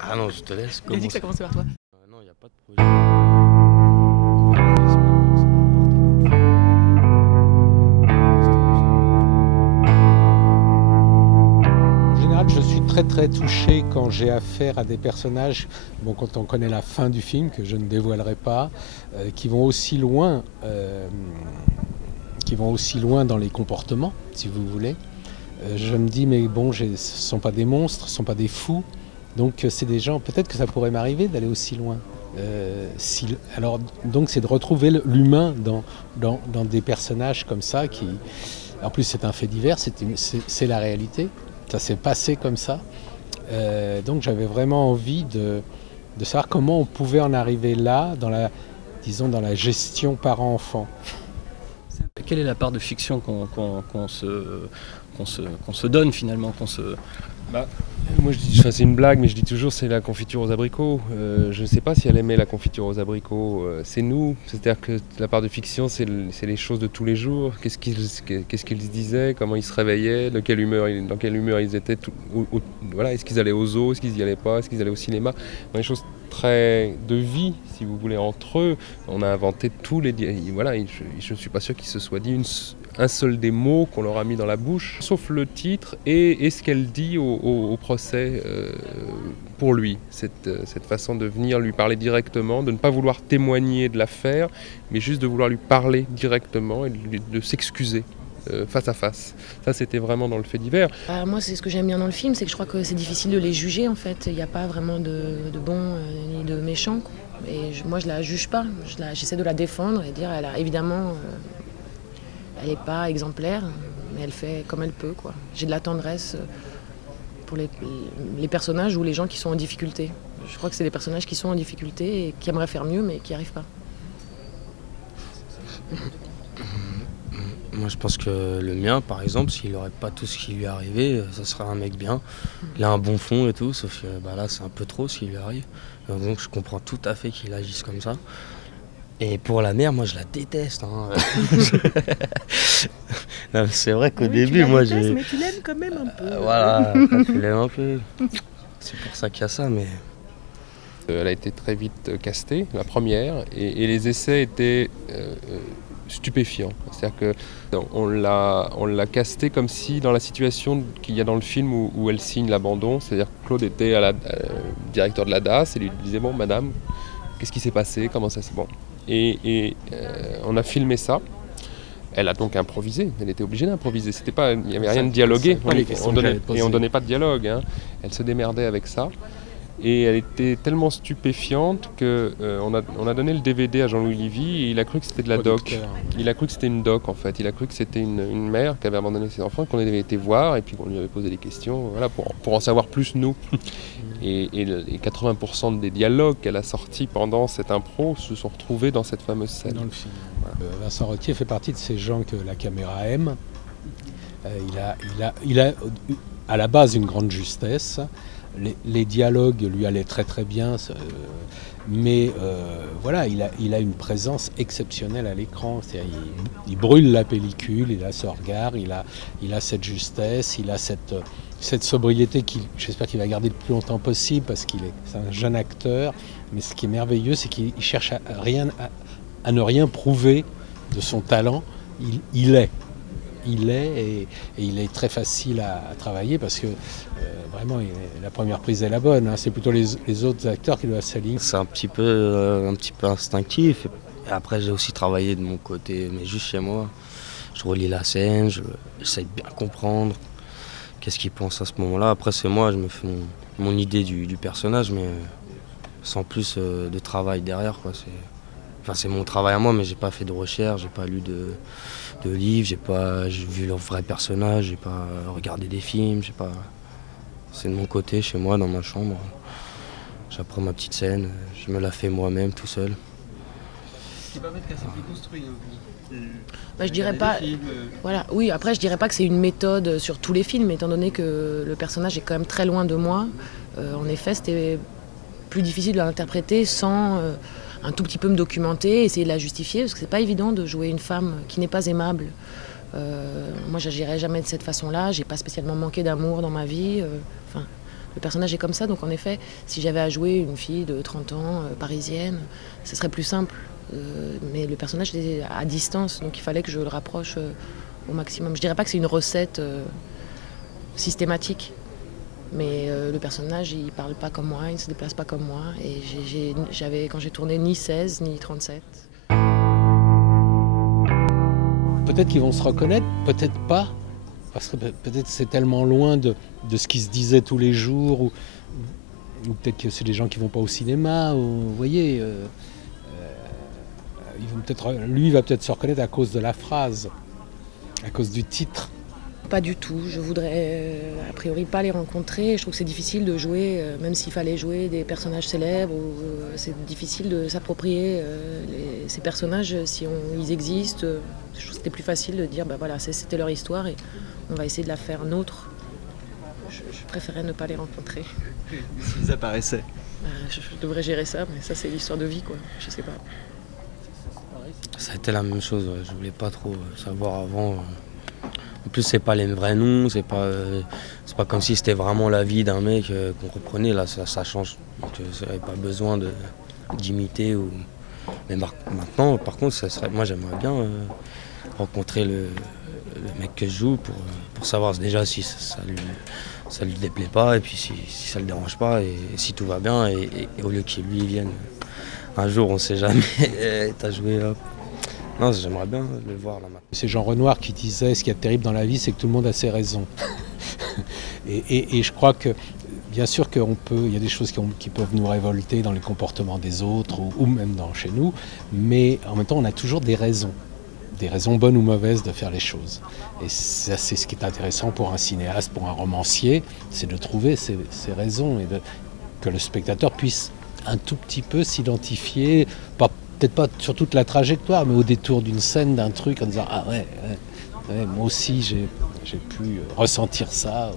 Ah non, je te laisse Il a dit que ça commencer. commençait par toi. Non, il n'y a pas de projet. On verra, j'espère que ça va apporter d'autres En général, je suis très touché quand j'ai affaire à des personnages, bon, quand on connaît la fin du film, que je ne dévoilerai pas, qui vont aussi loin dans les comportements, si vous voulez. Je me dis, mais bon, ce ne sont pas des monstres, ce ne sont pas des fous, donc c'est des gens, peut-être que ça pourrait m'arriver d'aller aussi loin. Alors, donc c'est de retrouver l'humain dans des personnages comme ça, qui, en plus c'est un fait divers, c'est la réalité, ça s'est passé comme ça. Donc j'avais vraiment envie de savoir comment on pouvait en arriver là, disons dans la gestion parent-enfant. Quelle est la part de fiction qu'on se donne finalement, Moi je dis, c'est une blague, mais je dis toujours c'est la confiture aux abricots. Je ne sais pas si elle aimait la confiture aux abricots. C'est nous, c'est-à-dire que la part de fiction, c'est les choses de tous les jours. Qu'est-ce qu'ils se disaient, comment ils se réveillaient, dans quelle humeur ils étaient. Voilà, est-ce qu'ils allaient au zoo, est-ce qu'ils n'y allaient pas, est-ce qu'ils allaient au cinéma. Dans les choses très de vie, si vous voulez, entre eux. On a inventé tous les... Voilà, je ne suis pas sûr qu'ils se soient dit un seul des mots qu'on leur a mis dans la bouche, sauf le titre et ce qu'elle dit au procès pour lui. Cette façon de venir lui parler directement, de ne pas vouloir témoigner de l'affaire, mais juste de vouloir lui parler directement et de s'excuser face à face. Ça, c'était vraiment dans le fait divers. Moi, c'est ce que j'aime bien dans le film, c'est que je crois que c'est difficile de les juger en fait. Il n'y a pas vraiment de bons ni de méchants. Et moi, je la juge pas. J'essaie de la défendre et dire, elle a évidemment... Elle n'est pas exemplaire, mais elle fait comme elle peut, quoi. J'ai de la tendresse pour les personnages ou les gens qui sont en difficulté. Je crois que c'est des personnages qui sont en difficulté et qui aimeraient faire mieux, mais qui n'y arrivent pas. Moi, je pense que le mien, par exemple, s'il n'aurait pas tout ce qui lui est arrivé, ça serait un mec bien. Il a un bon fond et tout, sauf que là, c'est un peu trop ce qui lui arrive. Donc, je comprends tout à fait qu'il agisse comme ça. Et pour la mère, moi je la déteste. Hein. Non, c'est vrai qu'au début, moi j'ai. Mais tu l'aimes quand même un peu. Voilà, tu l'aimes un peu. C'est pour ça qu'il y a ça, mais. Elle a été très vite castée, la première, et les essais étaient stupéfiants. C'est-à-dire qu'on l'a castée comme si, dans la situation qu'il y a dans le film où elle signe l'abandon, c'est-à-dire que Claude était directeur de la DAS et lui disait « Bon, madame, qu'est-ce qui s'est passé? Comment ça s'est... » Bon. Et on a filmé ça. Elle a donc improvisé. Elle était obligée d'improviser. Il n'y avait rien de dialogué. On ne donnait pas de dialogue. Hein. Elle se démerdait avec ça. Et elle était tellement stupéfiante qu'on a donné le DVD à Jean-Louis Livy et il a cru que c'était de la doc. Il a cru que c'était une doc en fait. Il a cru que c'était une mère qui avait abandonné ses enfants, qu'on avait été voir et puis qu'on lui avait posé des questions voilà, pour en savoir plus nous. Et 80% des dialogues qu'elle a sortis pendant cette impro se sont retrouvés dans cette fameuse scène. Dans le film. Voilà. Vincent Rottier fait partie de ces gens que la caméra aime. Il a à la base une grande justesse. Les dialogues lui allaient très bien, mais voilà, il a une présence exceptionnelle à l'écran. Il brûle la pellicule, il a ce regard, il a cette justesse, il a cette sobriété j'espère qu'il va garder le plus longtemps possible parce c'est un jeune acteur. Mais ce qui est merveilleux, c'est qu'il cherche à ne rien prouver de son talent. Il est et il est très facile à travailler parce que vraiment la première prise est la bonne. Hein. C'est plutôt les autres acteurs qui doivent s'aligner. C'est un petit peu instinctif. Et après, j'ai aussi travaillé de mon côté, mais juste chez moi. Je relis la scène, j'essaie de bien comprendre qu'est-ce qu'il pense à ce moment-là. Après, c'est moi, je me fais mon idée du personnage, mais sans plus de travail derrière, quoi. C'est mon travail à moi, mais j'ai pas fait de recherche, j'ai pas lu de livres, j'ai vu leur vrai personnage, j'ai pas regardé des films, c'est de mon côté, chez moi, dans ma chambre. J'apprends ma petite scène, je me la fais moi-même, tout seul. C'est pas fait assez plus construit. Je dirais pas. Voilà. Oui, après je dirais pas que c'est une méthode sur tous les films, étant donné que le personnage est quand même très loin de moi. En effet, c'était plus difficile de l'interpréter sans un tout petit peu me documenter, essayer de la justifier, parce que c'est pas évident de jouer une femme qui n'est pas aimable. Moi, j'agirais jamais de cette façon-là. J'ai pas spécialement manqué d'amour dans ma vie. Le personnage est comme ça, donc en effet, si j'avais à jouer une fille de 30 ans, parisienne, ce serait plus simple. Mais le personnage est à distance, donc il fallait que je le rapproche au maximum. Je dirais pas que c'est une recette systématique, mais le personnage, il parle pas comme moi, il ne se déplace pas comme moi. Et j'avais, quand j'ai tourné, ni 16, ni 37. Peut-être qu'ils vont se reconnaître, peut-être pas. Parce que peut-être c'est tellement loin de ce qui se disait tous les jours, ou peut-être que c'est des gens qui vont pas au cinéma, ou, vous voyez, lui il va peut-être se reconnaître à cause de la phrase, à cause du titre. Pas du tout, je voudrais a priori pas les rencontrer. Je trouve que c'est difficile de jouer, même s'il fallait jouer des personnages célèbres, c'est difficile de s'approprier ces personnages si ils existent. Je trouve que c'était plus facile de dire, bah voilà, c'était leur histoire et on va essayer de la faire nôtre. Je préférais ne pas les rencontrer. S'ils apparaissaient. Je devrais gérer ça, mais ça c'est l'histoire de vie, quoi. Je sais pas. Ça a été la même chose, ouais. Je voulais pas trop savoir avant. En plus, c'est pas les vrais noms, c'est pas comme si c'était vraiment la vie d'un mec qu'on reprenait. Là, ça change. Donc, j'avais pas besoin d'imiter. Mais maintenant, par contre, moi, j'aimerais bien rencontrer le mec que je joue pour savoir déjà si ça lui déplaît pas, et puis si ça le dérange pas, et si tout va bien, et au lieu qu'il lui vienne un jour, on sait jamais, t'as joué là. Non, j'aimerais bien le voir là maintenant. C'est Jean Renoir qui disait, ce qui est terrible dans la vie, c'est que tout le monde a ses raisons. et je crois que, bien sûr il y a des choses qui peuvent nous révolter dans les comportements des autres, ou même chez nous, mais en même temps, on a toujours des raisons bonnes ou mauvaises de faire les choses. Et ça, c'est ce qui est intéressant pour un cinéaste, pour un romancier, c'est de trouver ces raisons, et que le spectateur puisse un tout petit peu s'identifier, peut-être pas sur toute la trajectoire, mais au détour d'une scène, d'un truc, en disant « Ah ouais, moi aussi j'ai pu ressentir ça ».